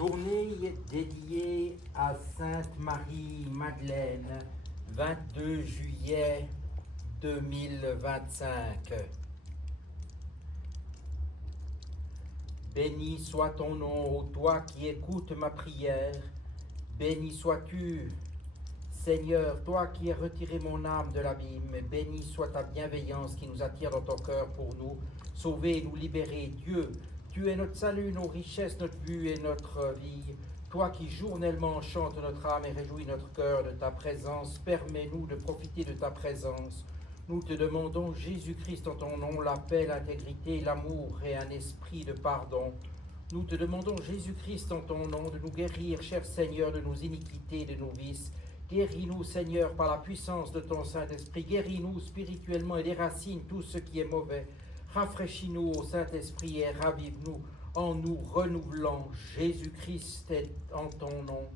Journée dédiée à Sainte Marie-Madeleine, 22 juillet 2025. Béni soit ton nom, ô toi qui écoutes ma prière. Béni sois-tu, Seigneur, toi qui as retiré mon âme de l'abîme. Béni soit ta bienveillance qui nous attire dans ton cœur pour nous sauver, nous libérer. Dieu, tu es notre salut, nos richesses, notre vue et notre vie. Toi qui journellement enchantes notre âme et réjouis notre cœur de ta présence, permets-nous de profiter de ta présence. Nous te demandons, Jésus-Christ, en ton nom, la paix, l'intégrité, l'amour et un esprit de pardon. Nous te demandons, Jésus-Christ, en ton nom, de nous guérir, cher Seigneur, de nos iniquités, de nos vices. Guéris-nous, Seigneur, par la puissance de ton Saint-Esprit. Guéris-nous spirituellement et déracine tout ce qui est mauvais. Rafraîchis-nous au Saint-Esprit et ravive-nous en nous renouvelant. Jésus-Christ est en ton nom.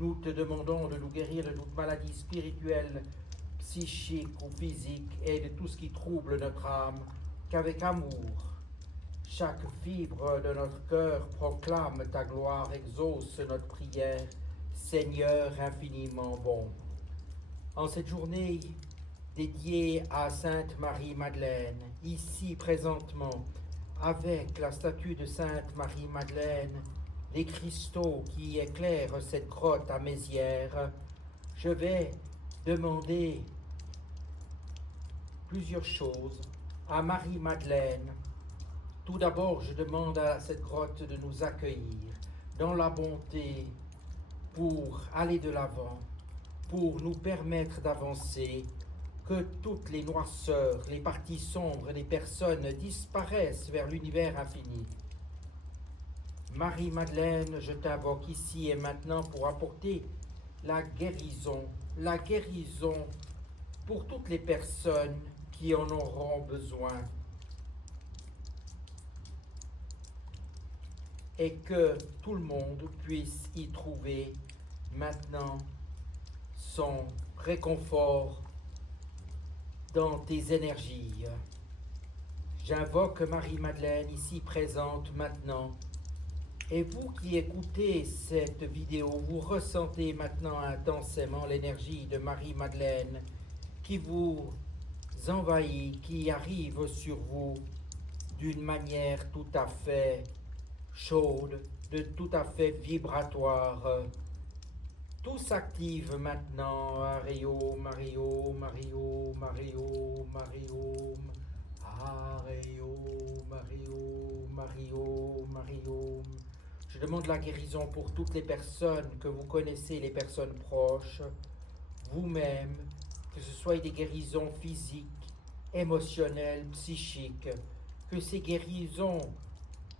Nous te demandons de nous guérir de toute maladie spirituelle, psychique ou physique et de tout ce qui trouble notre âme, qu'avec amour, chaque fibre de notre cœur proclame ta gloire, exauce notre prière, Seigneur infiniment bon. En cette journée dédiée à Sainte Marie-Madeleine, ici présentement, avec la statue de Sainte Marie-Madeleine, les cristaux qui éclairent cette grotte à Mézières, je vais demander plusieurs choses à Marie-Madeleine. Tout d'abord, je demande à cette grotte de nous accueillir dans la bonté pour aller de l'avant, pour nous permettre d'avancer, que toutes les noirceurs, les parties sombres des personnes disparaissent vers l'univers infini. Marie-Madeleine, je t'invoque ici et maintenant pour apporter la guérison pour toutes les personnes qui en auront besoin. Et que tout le monde puisse y trouver maintenant son réconfort dans tes énergies. J'invoque Marie-Madeleine ici présente maintenant. Et vous qui écoutez cette vidéo, vous ressentez maintenant intensément l'énergie de Marie-Madeleine qui vous envahit, qui arrive sur vous d'une manière tout à fait chaude, de tout à fait vibratoire. Tout s'active maintenant. Ariom, Ariom, Ariom, Ariom, Ariom, Ariom, Ariom, Ariom, Ariom. Je demande la guérison pour toutes les personnes que vous connaissez, les personnes proches, vous-même, que ce soit des guérisons physiques, émotionnelles, psychiques, que ces guérisons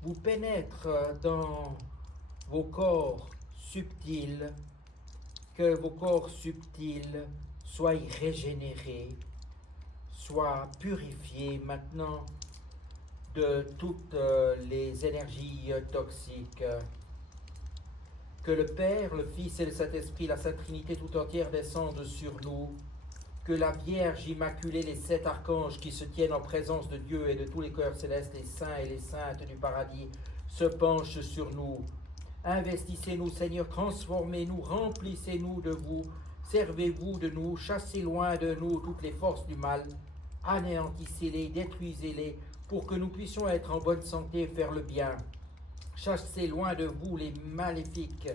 vous pénètrent dans vos corps subtils, que vos corps subtils soient régénérés, soient purifiés maintenant de toutes les énergies toxiques. Que le Père, le Fils et le Saint-Esprit, la Sainte Trinité tout entière descendent sur nous. Que la Vierge Immaculée, les 7 archanges qui se tiennent en présence de Dieu et de tous les cœurs célestes, les saints et les saintes du paradis, se penchent sur nous. Investissez-nous, Seigneur, transformez-nous, remplissez-nous de vous, servez-vous de nous, chassez loin de nous toutes les forces du mal, anéantissez-les, détruisez-les, pour que nous puissions être en bonne santé et faire le bien. Chassez loin de vous les maléfiques,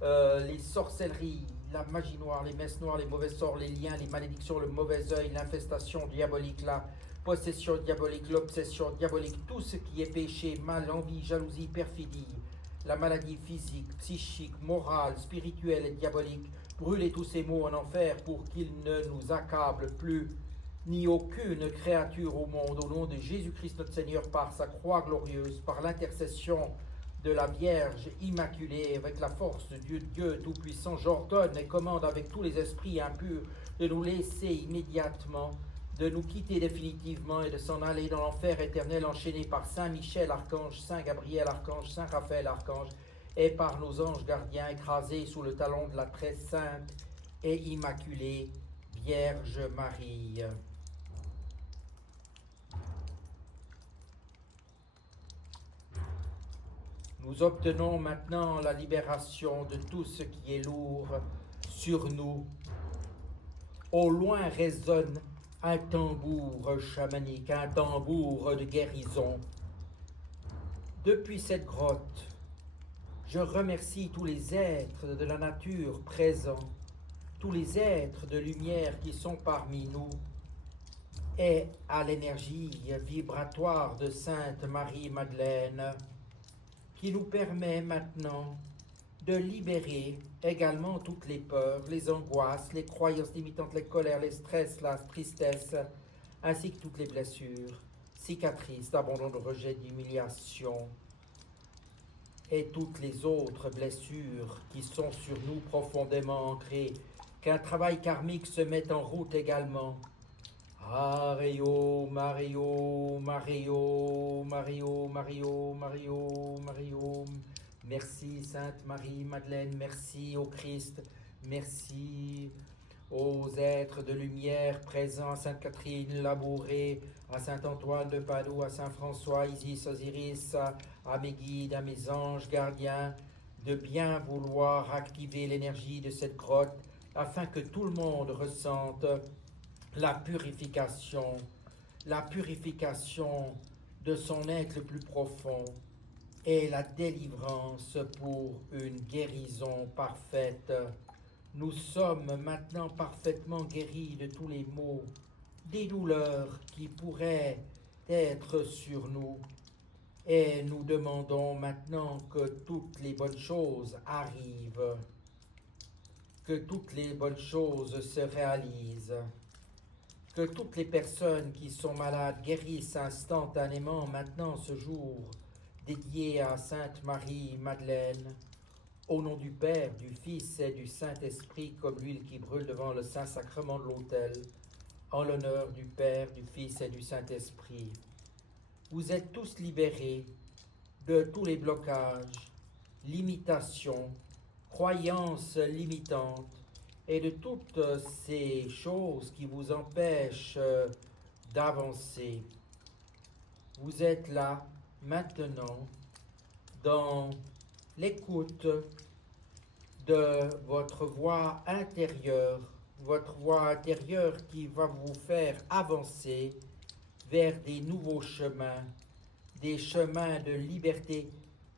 les sorcelleries, la magie noire, les messes noires, les mauvais sorts, les liens, les malédictions, le mauvais œil, l'infestation diabolique, la possession diabolique, l'obsession diabolique, tout ce qui est péché, mal, envie, jalousie, perfidie, la maladie physique, psychique, morale, spirituelle et diabolique. Brûlez tous ces maux en enfer pour qu'ils ne nous accablent plus, ni aucune créature au monde, au nom de Jésus-Christ notre Seigneur, par sa croix glorieuse, par l'intercession de la Vierge Immaculée, avec la force de Dieu Tout-Puissant, j'ordonne et commande avec tous les esprits impurs de nous laisser immédiatement, de nous quitter définitivement et de s'en aller dans l'enfer éternel enchaîné par Saint Michel, Archange, Saint Gabriel, Archange, Saint Raphaël, Archange, et par nos anges gardiens écrasés sous le talon de la très sainte et immaculée Vierge Marie. Nous obtenons maintenant la libération de tout ce qui est lourd sur nous. Au loin résonne un tambour chamanique, un tambour de guérison. Depuis cette grotte, je remercie tous les êtres de la nature présents, tous les êtres de lumière qui sont parmi nous, et à l'énergie vibratoire de Sainte Marie-Madeleine, qui nous permet maintenant de libérer également toutes les peurs, les angoisses, les croyances limitantes, les colères, les stress, la tristesse, ainsi que toutes les blessures, cicatrices, d'abandon, de rejet, d'humiliation, et toutes les autres blessures qui sont sur nous profondément ancrées, qu'un travail karmique se mette en route également. Mario, Mario, Mario, Mario, Mario, Mario, Mario. Merci Sainte Marie-Madeleine, merci au Christ, merci aux êtres de lumière présents à Sainte Catherine Labouré, à Saint-Antoine de Padoue, à Saint-François, Isis, Osiris, à mes guides, à mes anges gardiens, de bien vouloir activer l'énergie de cette grotte afin que tout le monde ressente la purification de son être le plus profond et la délivrance pour une guérison parfaite. Nous sommes maintenant parfaitement guéris de tous les maux, des douleurs qui pourraient être sur nous. Et nous demandons maintenant que toutes les bonnes choses arrivent, que toutes les bonnes choses se réalisent, que toutes les personnes qui sont malades guérissent instantanément maintenant ce jour dédié à Sainte Marie-Madeleine. Au nom du Père, du Fils et du Saint-Esprit, comme l'huile qui brûle devant le Saint-Sacrement de l'autel, en l'honneur du Père, du Fils et du Saint-Esprit. Vous êtes tous libérés de tous les blocages, limitations, croyances limitantes et de toutes ces choses qui vous empêchent d'avancer. Vous êtes là, maintenant, dans l'écoute de votre voix intérieure qui va vous faire avancer vers des nouveaux chemins, des chemins de liberté,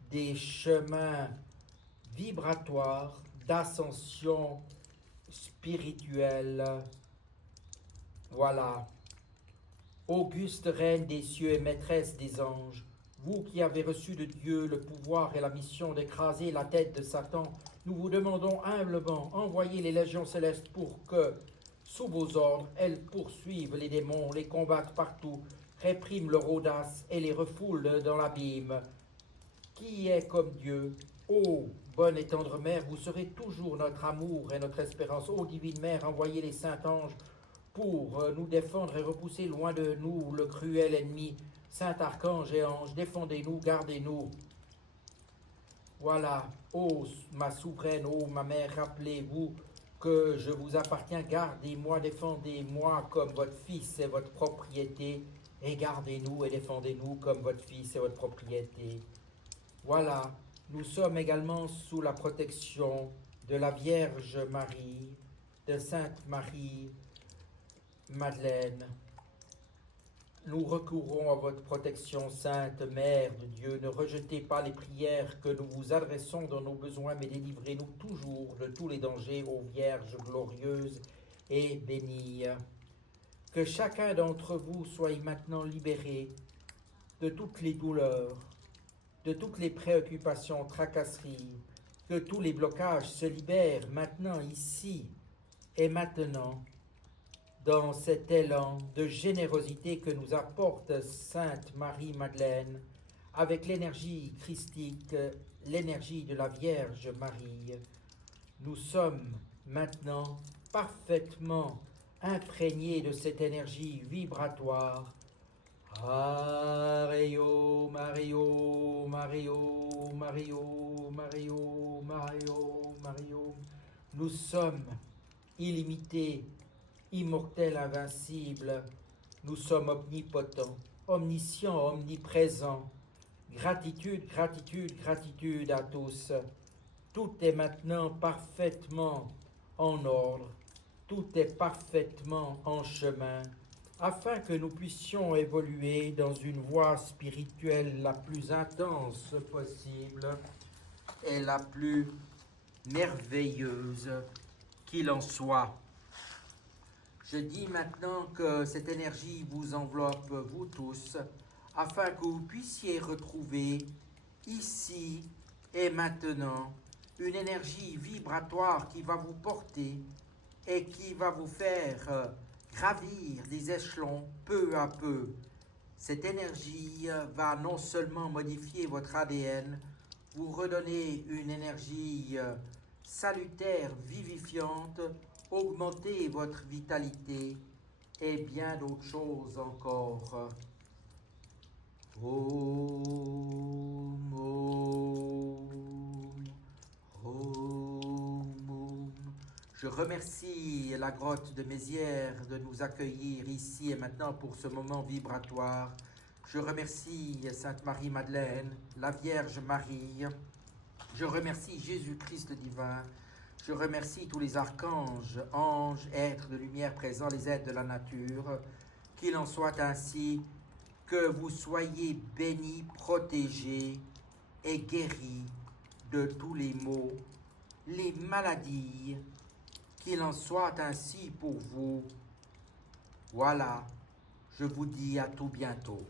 des chemins vibratoires d'ascension spirituelle. Voilà. Auguste Reine des cieux et maîtresse des anges, vous qui avez reçu de Dieu le pouvoir et la mission d'écraser la tête de Satan, nous vous demandons humblement, envoyez les légions célestes pour que, sous vos ordres, elles poursuivent les démons, les combattent partout, répriment leur audace et les refoulent dans l'abîme. Qui est comme Dieu? Ô bonne et tendre mère, vous serez toujours notre amour et notre espérance. Ô divine mère, envoyez les saints anges pour nous défendre et repousser loin de nous le cruel ennemi. Saint archange et ange, défendez-nous, gardez-nous. Voilà, ô ma souveraine, ô ma mère, rappelez-vous que je vous appartiens, gardez-moi, défendez-moi comme votre fils et votre propriété, et gardez-nous et défendez-nous comme votre fils et votre propriété. Voilà, nous sommes également sous la protection de la Vierge Marie, de Sainte Marie-Madeleine. Nous recourons à votre protection, Sainte Mère de Dieu. Ne rejetez pas les prières que nous vous adressons dans nos besoins, mais délivrez-nous toujours de tous les dangers, ô Vierge glorieuse et bénie. Que chacun d'entre vous soit maintenant libéré de toutes les douleurs, de toutes les préoccupations, tracasseries, que tous les blocages se libèrent maintenant, ici et maintenant, dans cet élan de générosité que nous apporte Sainte Marie-Madeleine, avec l'énergie christique, l'énergie de la Vierge Marie. Nous sommes maintenant parfaitement imprégnés de cette énergie vibratoire. Mario, Mario, Mario, Mario, Mario, Mario, Mario. Nous sommes illimités, immortels, invincibles. Nous sommes omnipotents, omniscients, omniprésents. Gratitude, gratitude, gratitude à tous. Tout est maintenant parfaitement en ordre, tout est parfaitement en chemin, afin que nous puissions évoluer dans une voie spirituelle la plus intense possible et la plus merveilleuse qu'il en soit. Je dis maintenant que cette énergie vous enveloppe, vous tous, afin que vous puissiez retrouver ici et maintenant une énergie vibratoire qui va vous porter et qui va vous faire gravir des échelons peu à peu. Cette énergie va non seulement modifier votre ADN, vous redonner une énergie salutaire, vivifiante, augmenter votre vitalité et bien d'autres choses encore. Om, om, om, om. Je remercie la grotte de Mézières de nous accueillir ici et maintenant pour ce moment vibratoire. Je remercie Sainte Marie-Madeleine, la Vierge Marie. Je remercie Jésus-Christ divin. Je remercie tous les archanges, anges, êtres de lumière présents, les êtres de la nature. Qu'il en soit ainsi, que vous soyez bénis, protégés et guéris de tous les maux, les maladies. Qu'il en soit ainsi pour vous. Voilà, je vous dis à tout bientôt.